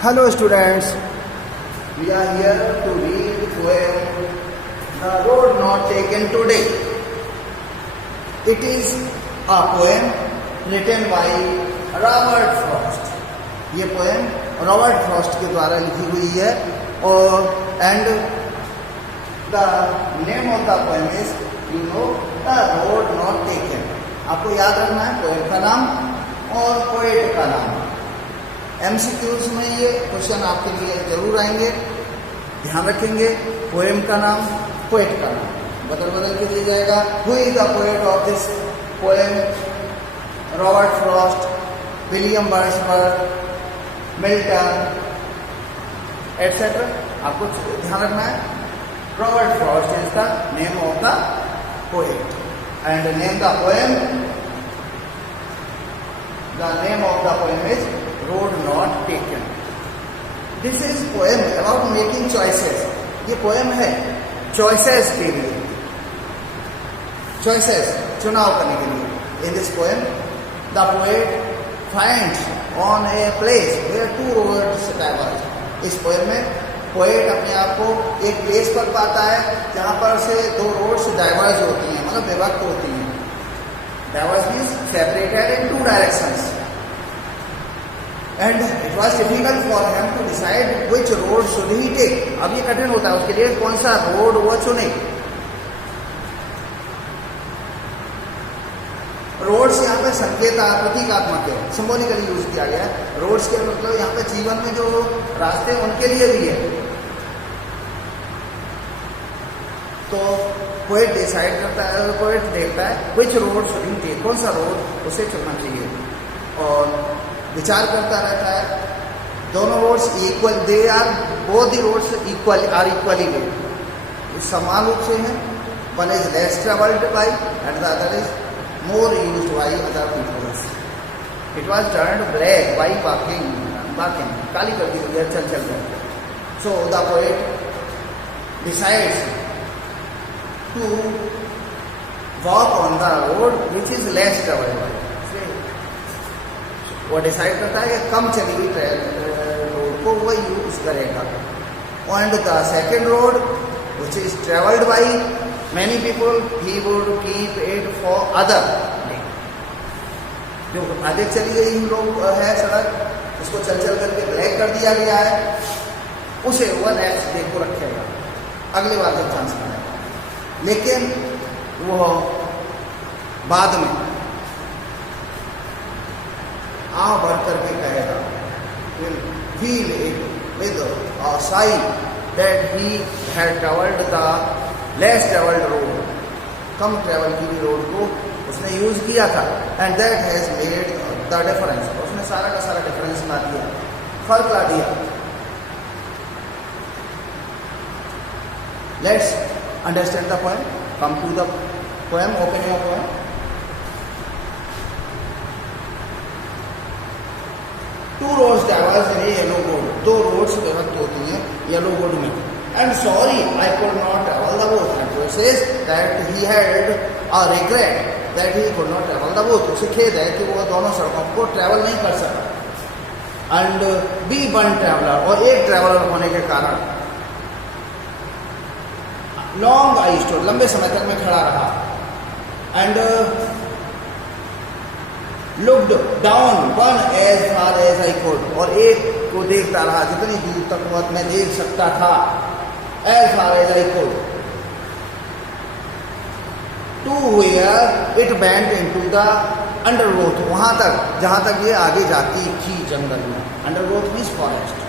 Hello students, we are here to read poem The Road Not Taken Today. It is a poem written by Robert Frost. ये poem Robert Frost के द्वारा लिखी हुई है और and the name of the poem is the road not taken. आपको याद रखना है पोएम का नाम और पोएट का नाम. एमसीक्यूज में ये क्वेश्चन आपके लिए जरूर आएंगे, ध्यान रखेंगे. पोएम का नाम, पोएट का नाम बदल बदल के दिया जाएगा. Who is the poet of this poem? Robert Frost, William Wordsworth, Milton etcetera. आपको ध्यान रखना है. Robert Frost is the name of the poet and name the poem. The name of the poem is road not taken. This is poem about making choices. ये poem है choices के लिए, choices चुनाव करने के लिए. In this poem the poet finds on a place where two roads diverge. इस poem में पोएट अपने आप को एक प्लेस पर पाता है जहां पर से दो रोड्स डाइवर्ज होती हैं, मतलब विभक्त होती हैं. Diverge means separated in two directions and it was difficult for him to decide which road should he take. अब ये कठिन होता है उसके लिए कौन सा रोड वो चुने. रोड्स यहाँ पे संकेत प्रतीकात्मक है, सिंबॉलिकली यूज किया गया है. रोड्स के मतलब यहाँ पे जीवन में जो रास्ते उनके लिए भी है. तो पोएट डिसाइड करता है, पोएट देखता है which road should he take, कौन सा रोड उसे चुनना चाहिए और विचार करता रहता है. दोनों roads equal, they are both the roads equal are equally weight, समान रूप से हैं. One is less travelled by and the other is more used by other people. It was turned black by walking, काली कर दी गई चल चल कर. So the poet decides to walk on the road which is less traveled by. वो decide करता है कि कम चली हुई रोड को वो यूज करेगा. And the second road which is traveled by many people, he would keep it for other. जो अधिक चली गई लोग है सड़क, उसको चल चल करके ब्लैक कर दिया गया है, उसे वो नेक्स्ट डे को रखेगा, अगले बार जब चांस मिलेगा. लेकिन वो बाद में आ बढ़ करके कहेगा, will feel it with a sigh that he had traveled the less travelled road, come travel की भी रोड को उसने यूज किया था. And that has made the difference, उसने सारा का सारा डिफरेंस ला दिया, फर्क ला दिया. Let's understand the poem. Come to the poem. Open your poem. Two roads diverge in a yellow board. दो रोड्स विभक्त होती हैं येलो बोर्ड में. And sorry, I could not travel the both. And so it says that he had a regret that he could not travel the both. उसे खेद है कि वो दोनों सड़कों को ट्रैवल नहीं कर सका. And be one traveler, और एक ट्रैवलर होने के कारण long I stood, लंबे समय तक मैं खड़ा रहा. And looked down one as far as I could, और एक को देखता रहा जितनी दूर तक मैं देख सकता था. As far as I could, to where it bent into the undergrowth, वहां तक जहां तक ये आगे जाती थी जंगल में. Undergrowth means forest.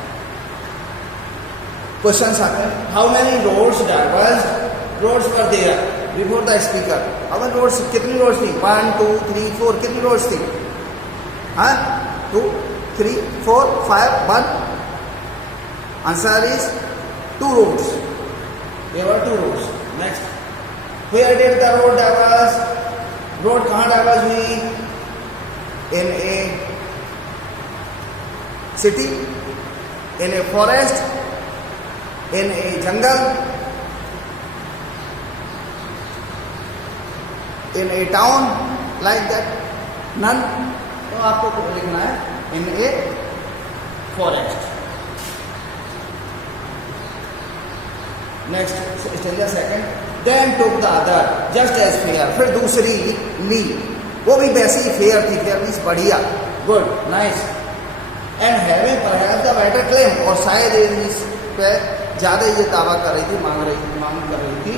Questions आते हैं. How many roads diverged? Roads were there before the speaker. अब roads कितनी roads थी? 1, 2, 3, 4 कितनी roads थी? हाँ, 2, 3, 4, 5, 1. Answer is 2 roads. There were 2 roads. Next, where did the road diverge? Road कहाँ diverge हुई? In a city, in a forest, in a jungle, in a town, like that. None. तो आपको लिखना है in a forest. Next stanza second, then took the other just as fair, फिर दूसरी ली, वो भी वैसी ही फेयर थी, फेयर मीन्स बढ़िया, good, nice, and having perhaps the better claim, और शायद इस पे ज़्यादा ये दावा कर रही थी, मांग कर रही थी,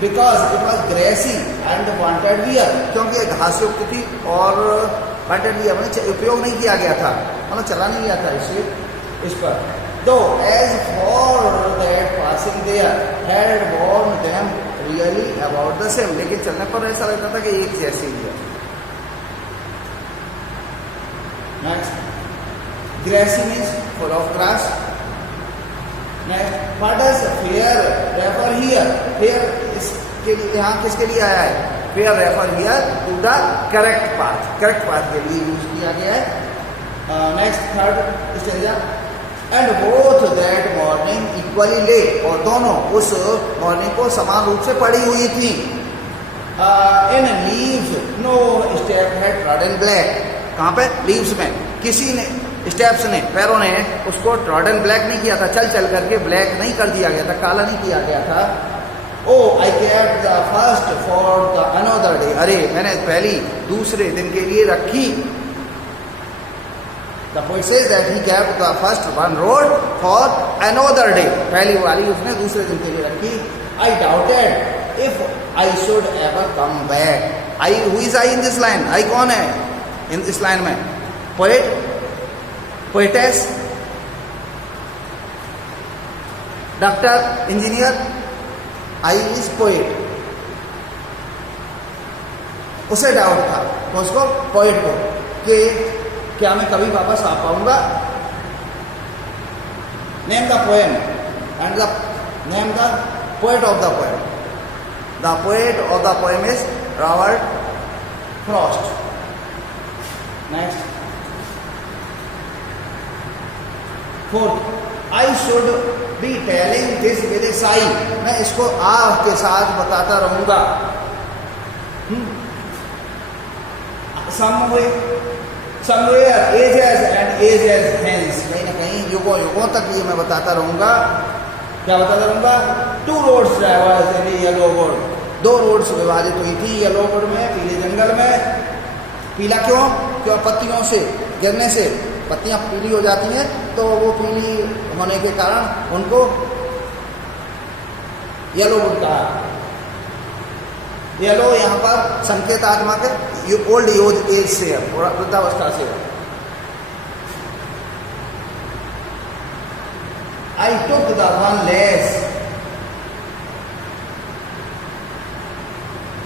because it was grassy and wanted wear, क्योंकि घासयुक्त थी और वांटेड वियर में उपयोग नहीं किया गया था, मतलब चला नहीं गया था इस पर। तो as for that passing there had born them really about the same, लेकिन चलने पर ऐसा लगता था कि एक जैसी ही है। Next, grassy means full of grass. Next, what does fair refer here, fair इसके लिए यहाँ किसके लिए आया है, fair refer here to the correct path के लिए यूज किया गया है। Next, third stanza, and both that morning equally lay, और दोनों उस मॉर्निंग को समान रूप से पड़ी हुई थी। In leaves no step had trodden black, कहाँ पे, लीव्स में, किसी ने स्टेप्स ने, पैरों ने उसको ट्रॉडन ब्लैक नहीं किया था, चल चल करके ब्लैक नहीं कर दिया गया था, काला नहीं किया गया था। Oh I kept the first for the another day, अरे मैंने पहली दूसरे दिन के लिए रखी। The poet says that he kept the first one road for another day, पहली वाली उसने दूसरे दिन के लिए रखी। I doubted if I should ever come back. I, who is I in this line? I कौन है इन इस लाइन में? Poet, poetess, doctor, engineer. I is poet. उसे डाउट था, उसको, पोएट को, कि क्या मैं कभी वापस आ पाऊंगा। Name the poem and the name the poet of the poem, the poet of the poem is Robert Frost. Next, fourth, I should be telling this with a sigh, मैं इसको आह के साथ बताता रहूंगा। Somewhere ages and ages hence, कहीं ना कहीं युगों युगों तक ये मैं बताता रहूंगा। क्या बताता रहूंगा? Two roads traverse in yellow wood, दो रोड्स विभाजित हुई थी येलो वुड में, पीले जंगल में। पीला क्यों? क्यों? पत्तियों से गिरने से पत्तियां पीली हो जाती हैं, तो वो पीली होने के कारण उनको येलो वुड कहा। येलो यहाँ पर संकेत आत्मा के ओल्ड एज से है, वृद्धावस्था से है। I took the one less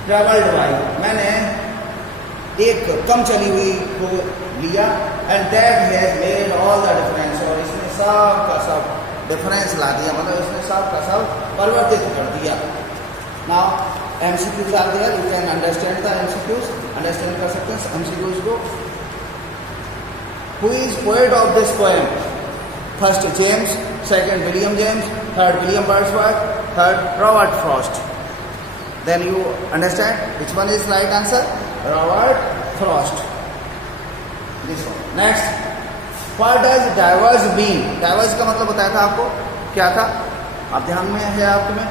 travelled by, मैंने एक कम चली हुई को लिया। And that has made all the difference, और इसने सब का सब डिफरेंस ला दिया, मतलब इसने सब का सब परिवर्तित कर दिया। Now MCQs are there, you can understand the MCQs, understand कर सकते हैं MCQs को। Who is poet of this poem? First James, second William James, third William Wordsworth, third Robert Frost. Then you understand which one is right answer? Robert Frost. This one. Next, what does diverse mean? Diverse का मतलब बताया था आपको, क्या था? आप ध्यान में है आपके में?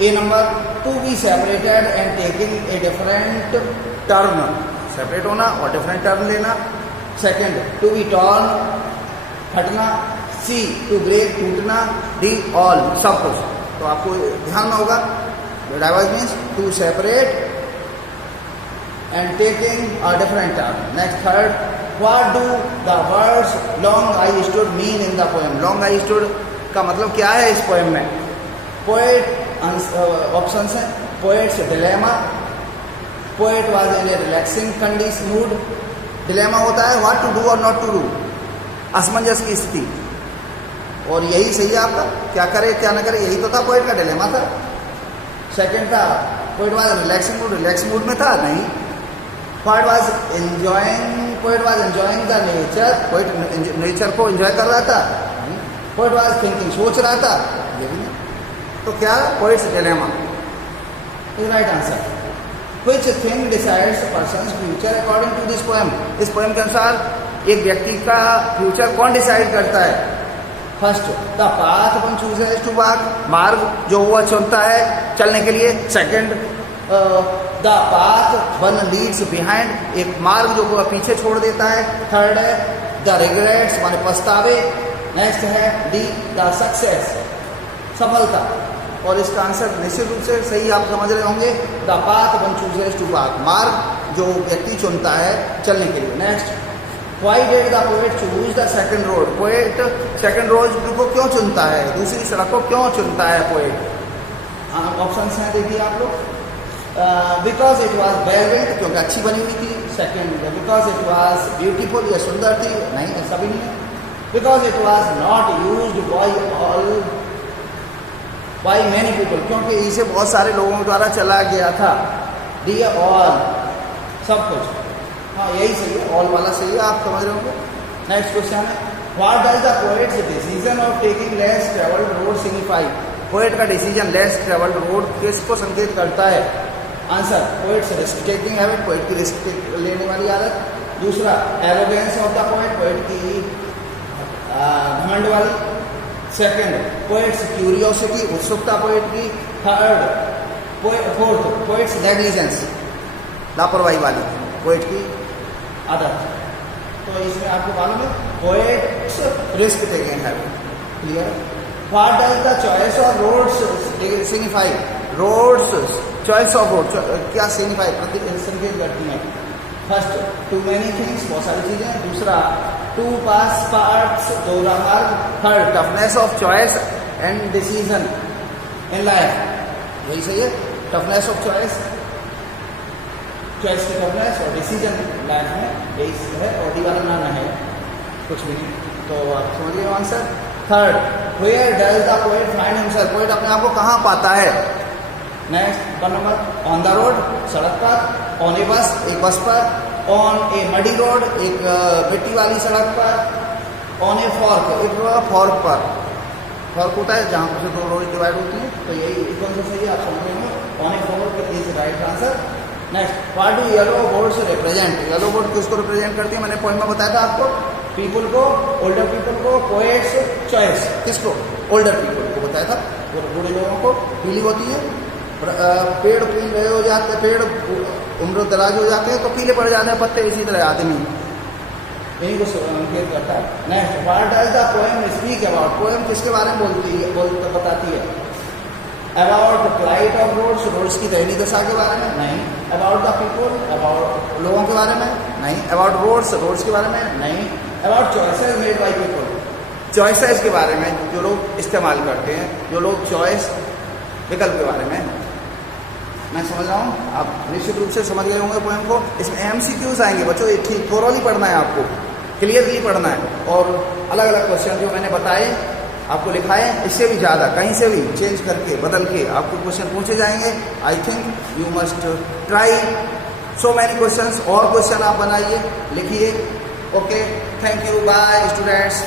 A number, to be separated and taking a different turn, separate होना और डिफरेंट टर्न लेना। सेकंड, टू बी टॉर्न, हटना। सी, टू ब्रेक, टूटना। डी, ऑल, सब कुछ। तो आपको ध्यान में होगा, diverse means to separate and taking a different turn. Next, third, what do the words long I stood mean in the poem? Long I stood का मतलब क्या है इस पोएम में? पोएट, ऑप्शन है, poets dilemma, poet was in A relaxing condition mood. Dilemma होता है what to do और नॉट टू डू, असमंजस की स्थिति, और यही सही है आपका, क्या करे क्या ना करे, यही तो था पोएट का डिलेमा था। सेकंड था, poet was relaxing mood, relax mood में था नहीं। Poet was enjoying, poet was enjoying the nature, poet nature को एंजॉय कर रहा था। पोएट वाज थिंकिंग, सोच रहा था, ये भी नहीं। तो क्या? Poet's dilemma is right answer. Which thing decides person's future according to this poem? इस पोएम के अनुसार एक व्यक्ति का फ्यूचर कौन डिसाइड करता है? First the path one chooses to walk, मार्ग जो वह चुनता है चलने के लिए। Second the path one leads behind, एक मार्ग जो वह पीछे छोड़ देता है। थर्ड है द रिग्रेट्स माने पछतावे। नेक्स्ट है डी द सक्सेस, सफलता। और इसका आंसर निश्चित रूप से सही आप समझ रहे होंगे, the path one chooses to walk, मार्ग जो व्यक्ति चुनता है चलने के लिए। Next, why did the poet choose the second road, poet second road को क्यों चुनता है, दूसरी सड़क को क्यों चुनता है पोएट। ऑप्शन हैं देखिए आप लोग। Because it was well built, क्योंकि अच्छी बनी हुई थी। Second, because it was beautiful, यह सुंदर थी, नहीं ऐसा भी नहीं है। Because it was not use by many people, क्योंकि इसे बहुत सारे लोगों द्वारा चला गया था। डी ऑल, सब कुछ, हाँ यही सही है, ऑल वाला सही है, आप समझ रहे होंगे। नेक्स्ट क्वेश्चन है, what does the poets decision of taking less travelled road signify, poet का डिसीजन लेस ट्रेवल्ड रोड किसको संकेत करता है। Answer, poets risk taking habit, poet की रिस्क लेने वाली आदत। दूसरा, arrogance of the poet, poet की घमंड वाली। सेकंड, पोएट्स क्यूरियोसिटी, उत्सुकता पोएट की। थर्ड, फोर्थ, पोएट्स नेग्लिजेंस, लापरवाही वाली पोएट की आदत। तो इसमें आपको मालूम है poet's risk taking habit, clear. What does the choice of roads signify, roads choice of road क्या सिग्निफाई, संकेत करती हैं। फर्स्ट, टू मेनी थिंग्स, बहुत सारी चीजें। दूसरा, टू पास पार्ट्स, दोहरा मार्ग। Third, toughness of choice and decision in life, यही सही है, टफनेस ऑफ चॉइस, चॉइस की टफनेस और डिसीजन लाइफ में, यही है। और डी वाला ना है कुछ भी नहीं, तो आप समझिए answer. Third, where does the poet find himself, poet अपने आप को कहाँ पाता है। Next number, on the road, सड़क पर। ऑन ए बस, एक बस पर। ऑन ए मडी रोड, एक मिट्टी वाली सड़क पर। ऑन ए फॉर्क, एक फॉर्क पर, फॉर्क होता है जहाँ से दो रोड डिवाइड होती है, तो यही कौन सा सही है आप समझ रहे। On A fork is right answer. Next, what do yellow boards represent, yellow board किसको रिप्रेजेंट करती है, मैंने पॉइंट में बताया था आपको, पीपल को, ओल्डर पीपल को। पोएट्स चॉइस किसको, ओल्डर पीपल को बताया था, बूढ़े लोगों को। पीली होती है, पेड़ पीले हो जाते, पेड़ उम्र दराज हो जाते हैं तो पीले पड़ जाते हैं पत्ते, इसी तरह आदमी यही को संकेत करता है। Next, what does the poem speak about, poem किसके बारे में बताती है। About flight of roads, roads की दैनिक दशा के बारे में, नहीं। अबाउट द पीपल, अबाउट लोगों के बारे में, नहीं। अबाउट रोड्स, रोड्स के बारे में, नहीं। About choices made by people, choices के बारे में जो लोग इस्तेमाल करते हैं, जो लोग चॉइस विकल्प के बारे में। मैं समझ रहा हूँ, आप निश्चित रूप से समझ गए होंगे पोएम को। इसमें MCQs आएंगे बच्चों, ये ठीक थोरोली पढ़ना है आपको, क्लियरली पढ़ना है। और अलग अलग क्वेश्चन जो मैंने बताए आपको लिखाए, इससे भी ज़्यादा कहीं से भी चेंज करके बदल के आपको क्वेश्चन पूछे जाएंगे। I think you must try so many questions, और क्वेश्चन आप बनाइए, लिखिए। Okay, thank you, bye students.